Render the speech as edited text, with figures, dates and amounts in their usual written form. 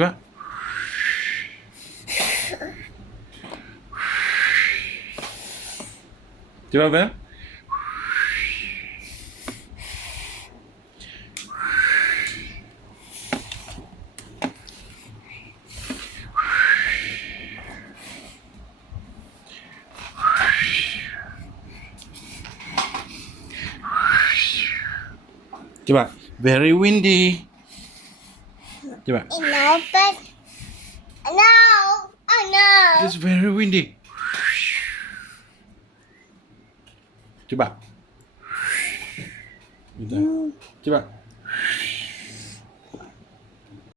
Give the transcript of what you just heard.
Coba. Coba, Bel. Coba. Very windy. Coba. No, but no. Oh no. It's very windy. Coba. Gitu. Coba.